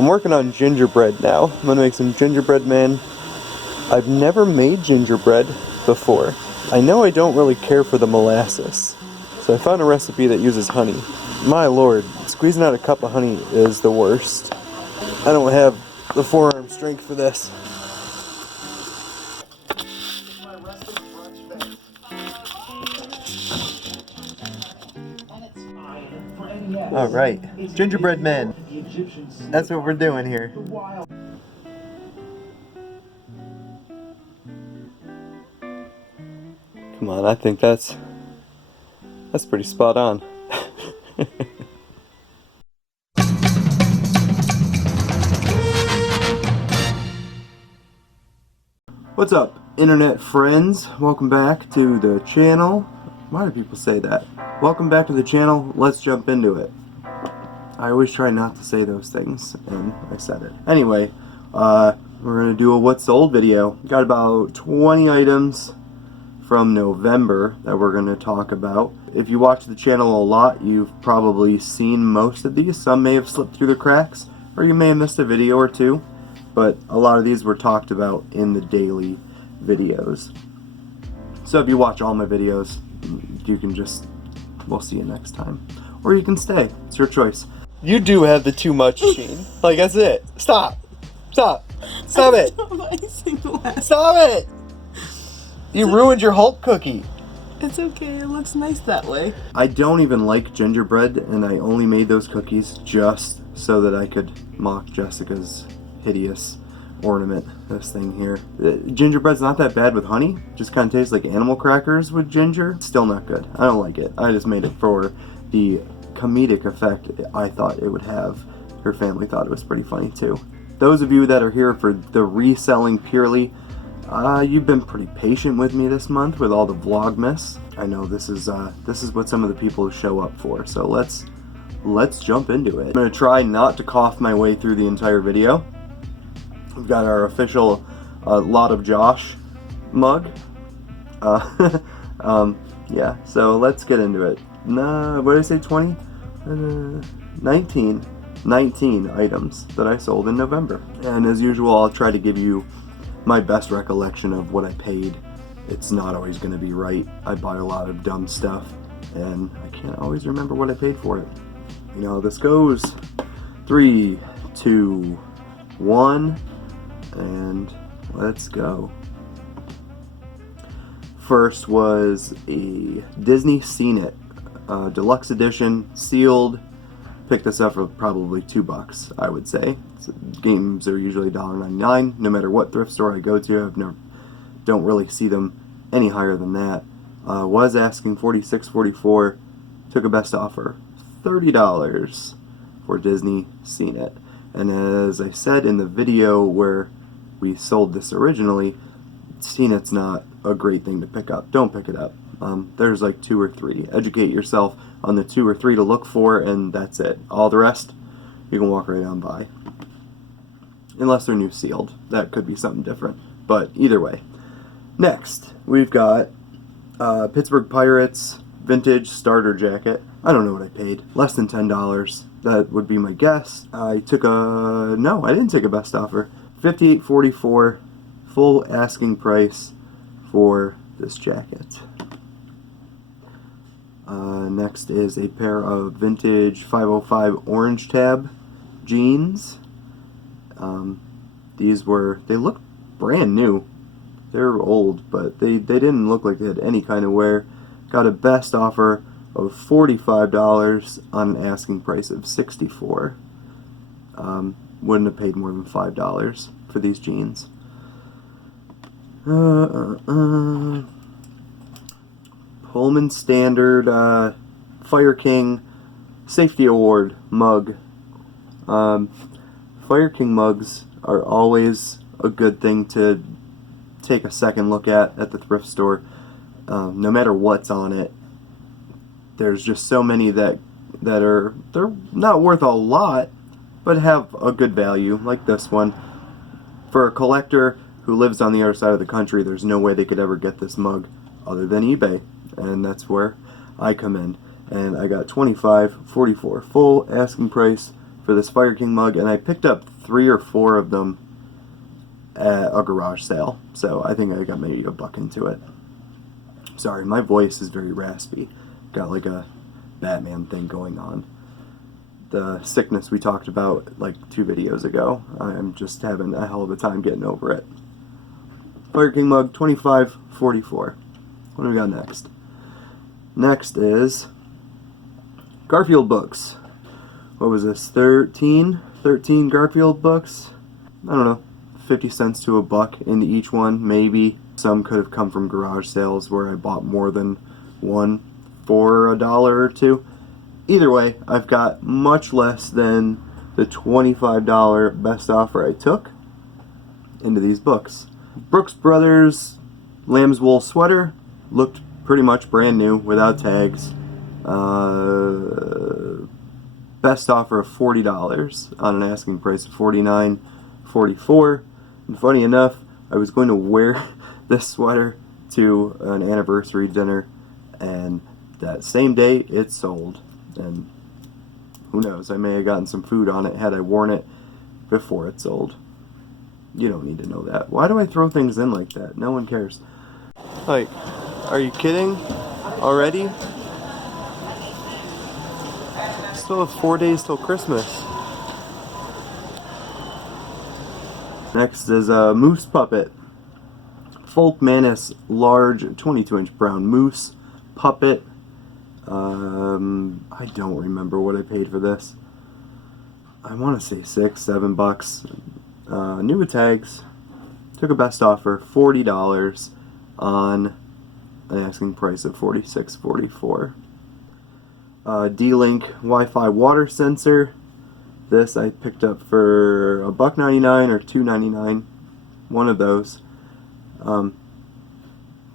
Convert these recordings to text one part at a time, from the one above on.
I'm working on gingerbread now. I'm gonna make some gingerbread man. I've never made gingerbread before. I know I don't really care for the molasses, so I found a recipe that uses honey. My lord, squeezing out a cup of honey is the worst. I don't have the forearm strength for this. Alright, gingerbread men. That's what we're doing here. Come on, I think that's pretty spot on. What's up, internet friends? Welcome back to the channel. Why do people say that? Welcome back to the channel. Let's jump into it. I always try not to say those things, and I said it. Anyway, we're gonna do a what's sold video. Got about 20 items from November that we're gonna talk about. If you watch the channel a lot, you've probably seen most of these. Some may have slipped through the cracks, or you may have missed a video or two, but a lot of these were talked about in the daily videos. So if you watch all my videos, you can just, we'll see you next time. Or you can stay, it's your choice. You do have the too much sheen. Like, that's it. Stop. Stop. Stop it. Stop it. You ruined your Hulk cookie. It's okay, it looks nice that way. I don't even like gingerbread, and I only made those cookies just so that I could mock Jessica's hideous ornament, this thing here. Gingerbread's not that bad with honey. Just kind of tastes like animal crackers with ginger. Still not good. I don't like it. I just made it for the comedic effect I thought it would have. Her family thought it was pretty funny too. Those of you that are here for the reselling purely, you've been pretty patient with me this month with all the Vlogmas. I know this is what some of the people show up for. So let's jump into it. I'm gonna try not to cough my way through the entire video. We've got our official Lot of Josh mug. Yeah, so let's get into it. What did I say, 20? 19 items that I sold in November. And as usual, I'll try to give you my best recollection of what I paid. It's not always going to be right. I buy a lot of dumb stuff, and I can't always remember what I paid for it. You know how this goes. 3, 2, 1, and let's go. First was a Disney Seen It deluxe edition, sealed. Picked this up for probably $2, I would say. So games are usually $1.99, no matter what thrift store I go to. Don't really see them any higher than that. Was asking $46.44. Took a best offer, $30 for Disney Seen It. And as I said in the video where we sold this originally, Seen It's not a great thing to pick up. Don't pick it up. There's like 2 or 3. Educate yourself on the 2 or 3 to look for, and that's it. All the rest, you can walk right on by. Unless they're new sealed. That could be something different. But either way. Next, we've got Pittsburgh Pirates vintage starter jacket. I don't know what I paid. Less than $10. That would be my guess. I didn't take a best offer. $58.44 full asking price for this jacket. Next is a pair of vintage 505 orange tab jeans. They look brand new. They're old, but they didn't look like they had any kind of wear. Got a best offer of $45 on an asking price of $64. Wouldn't have paid more than $5 for these jeans. Pullman Standard Fire King Safety Award mug. Fire King mugs are always a good thing to take a second look at the thrift store. No matter what's on it, there's just so many they're not worth a lot, but have a good value, like this one. For a collector who lives on the other side of the country, there's no way they could ever get this mug other than eBay, and that's where I come in. And I got $25.44 full asking price for this Fire King mug, and I picked up 3 or 4 of them at a garage sale. So I think I got maybe $1 into it. Sorry, my voice is very raspy. Got like a Batman thing going on. The sickness we talked about like 2 videos ago. I'm just having a hell of a time getting over it. Fire King mug, $25.44. What do we got next? Next is Garfield Books. What was this? 13 Garfield Books? I don't know. 50 cents to $1 into each one, maybe. Some could have come from garage sales where I bought more than one for $1 or $2. Either way, I've got much less than the $25 best offer I took into these books. Brooks Brothers Lamb's Wool Sweater looked pretty much brand new without tags. Best offer of $40 on an asking price of $49.44. And funny enough, I was going to wear this sweater to an anniversary dinner, and that same day it sold. And who knows, I may have gotten some food on it had I worn it before it sold. You don't need to know that. Why do I throw things in like that? No one cares. Like, are you kidding? Already? Still have 4 days till Christmas. Next is a moose puppet. Folk Manus large 22-inch brown moose puppet. I don't remember what I paid for this. I want to say $6-7. New with tags. Took a best offer, $40 on an asking price of $46.44. D-Link Wi-Fi water sensor. This I picked up for $1.99 or $2.99. One of those.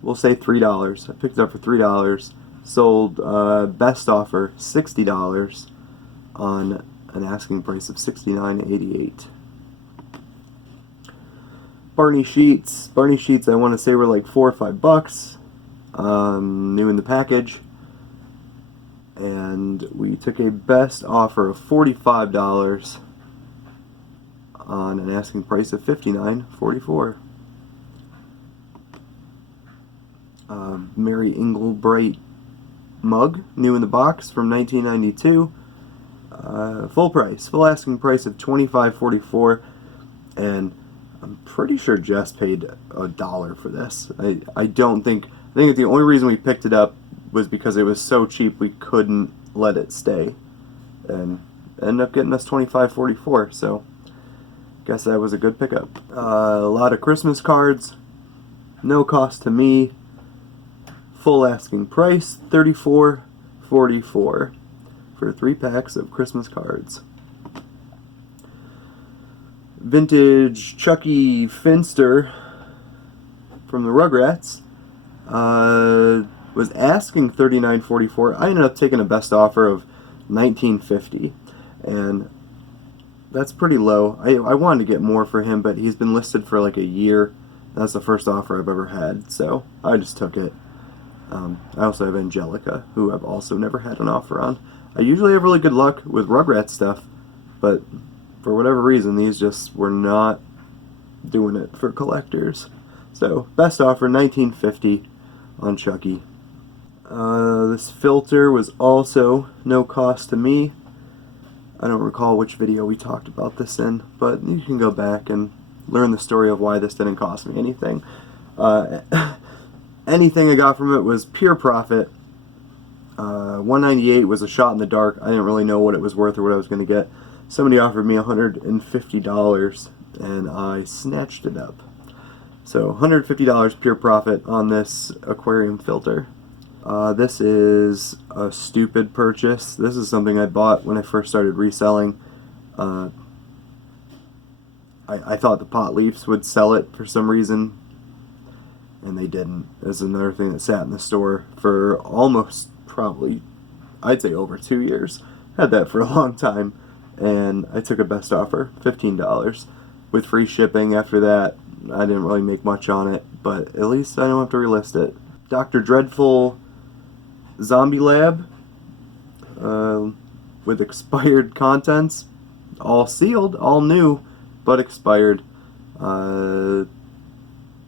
We'll say $3. I picked it up for $3. Sold best offer $60 on an asking price of $69.88. Barney sheets. Barney sheets I want to say were like $4 or $5. New in the package. And we took a best offer of $45 on an asking price of $59.44. Mary Inglebright mug, new in the box from 1992. Full price, full asking price of $25.44, and I'm pretty sure Jess paid $1 for this. I think the only reason we picked it up was because it was so cheap we couldn't let it stay, and ended up getting us $25.44. So guess that was a good pickup. A lot of Christmas cards, no cost to me. Full asking price $34.44 for 3 packs of Christmas cards. Vintage Chuckie Finster from the Rugrats was asking $39.44. I ended up taking a best offer of $19.50, and that's pretty low. I wanted to get more for him, but he's been listed for like a year. That's the first offer I've ever had, so I just took it. I also have Angelica, who I've also never had an offer on. I usually have really good luck with Rugrats stuff, but for whatever reason, these just were not doing it for collectors. So, best offer, $19.50 on Chuckie. This filter was also no cost to me. I don't recall which video we talked about this in, but you can go back and learn the story of why this didn't cost me anything. Anything I got from it was pure profit. $198 was a shot in the dark. I didn't really know what it was worth or what I was going to get. Somebody offered me $150, and I snatched it up. So $150 pure profit on this aquarium filter. This is a stupid purchase. This is something I bought when I first started reselling. I thought the pot leaves would sell it for some reason, and they didn't. It's another thing that sat in the store for almost, probably, I'd say over 2 years. Had that for a long time, and I took a best offer, $15. With free shipping after that, I didn't really make much on it, but at least I don't have to relist it. Dr. Dreadful Zombie Lab with expired contents. all sealed, all new, but expired.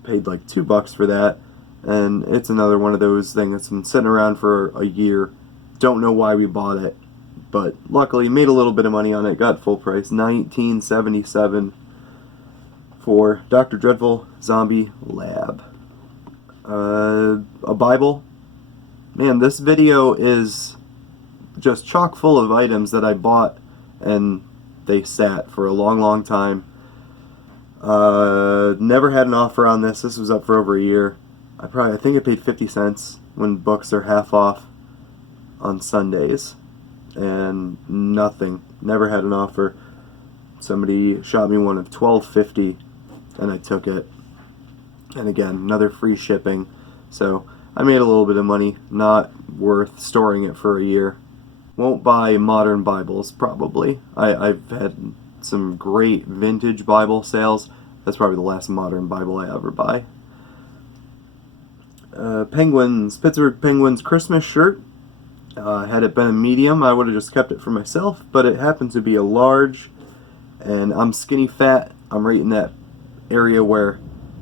Paid like $2 for that, and it's another one of those things that's been sitting around for a year. Don't know why we bought it, but luckily made a little bit of money on it. Got full price, $19.77 for Dr. Dreadful Zombie Lab. A Bible. Man, this video is just chock full of items that I bought and they sat for a long time. Never had an offer on this. This was up for over a year. I think I paid 50 cents when books are half off on Sundays, and nothing. Never had an offer. Somebody shot me one of $12.50, and I took it. And again, another free shipping. So I made a little bit of money. Not worth storing it for a year. Won't buy modern Bibles, probably. I've had some great vintage Bible sales. That's probably the last modern Bible I ever buy. Pittsburgh Penguins Christmas shirt. Had it been a medium, I would have just kept it for myself, but it happened to be a large, and I'm skinny fat. I'm right in that area where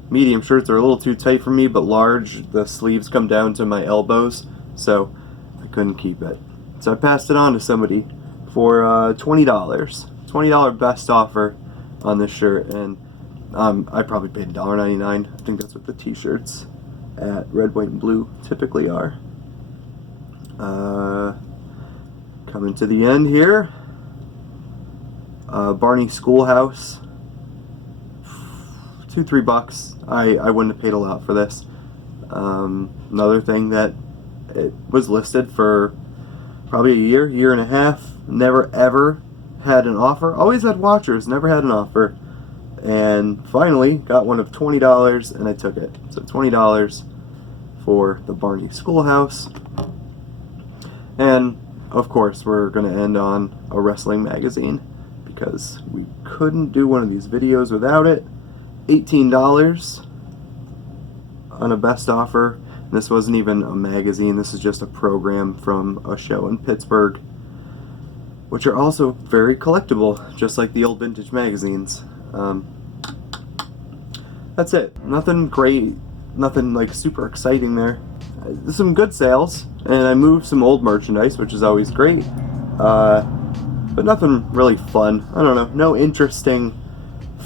medium shirts are a little too tight for me, but large, the sleeves come down to my elbows, so I couldn't keep it. So I passed it on to somebody for $20. $20 best offer on this shirt, and I probably paid $1.99. I think that's what the t-shirts at Red, White, and Blue typically are. Coming to the end here. Barney Schoolhouse. $2-3. I wouldn't have paid a lot for this. Another thing that it was listed for probably a year and a half. Never ever had an offer. Always had watchers, never had an offer. And finally got one of $20 and I took it. So $20 for the Barney Schoolhouse. And of course we're going to end on a wrestling magazine because we couldn't do one of these videos without it. $18 on a best offer. This wasn't even a magazine, this is just a program from a show in Pittsburgh, which are also very collectible, just like the old vintage magazines. That's it. Nothing great, nothing like super exciting there. Some good sales, and I moved some old merchandise, which is always great, but nothing really fun. I don't know, no interesting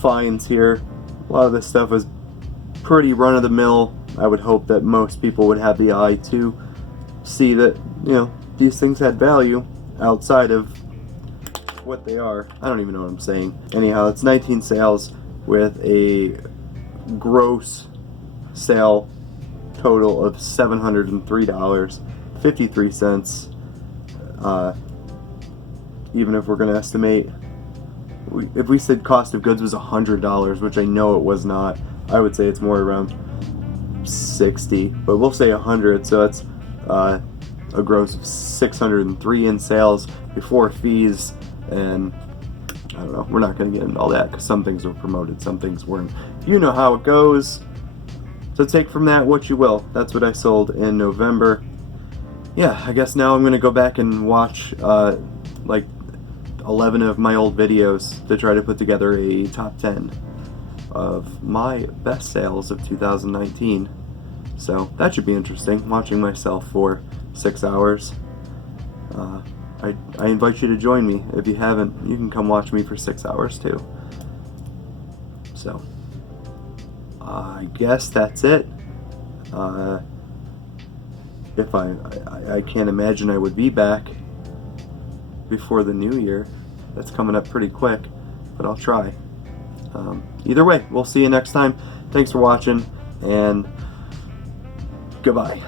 finds here. A lot of this stuff was pretty run-of-the-mill. I would hope that most people would have the eye to see that, you know, these things had value outside of what they are. I don't even know what I'm saying. Anyhow, it's 19 sales with a gross sale total of $703.53. Even if we're going to estimate, if we said cost of goods was $100, which I know it was not, I would say it's more around 60, but we'll say 100, so that's a gross of 603 in sales before fees. And I don't know, we're not going to get into all that because some things were promoted, some things weren't. You know how it goes, so take from that what you will. That's what I sold in November. Yeah, I guess now I'm going to go back and watch like 11 of my old videos to try to put together a top 10 of my best sales of 2019. So that should be interesting, watching myself for 6 hours. I invite you to join me. If you haven't, you can come watch me for 6 hours too. So I guess that's it. If I can't imagine I would be back before the new year. That's coming up pretty quick, but I'll try. Either way, we'll see you next time. Thanks for watching, and goodbye.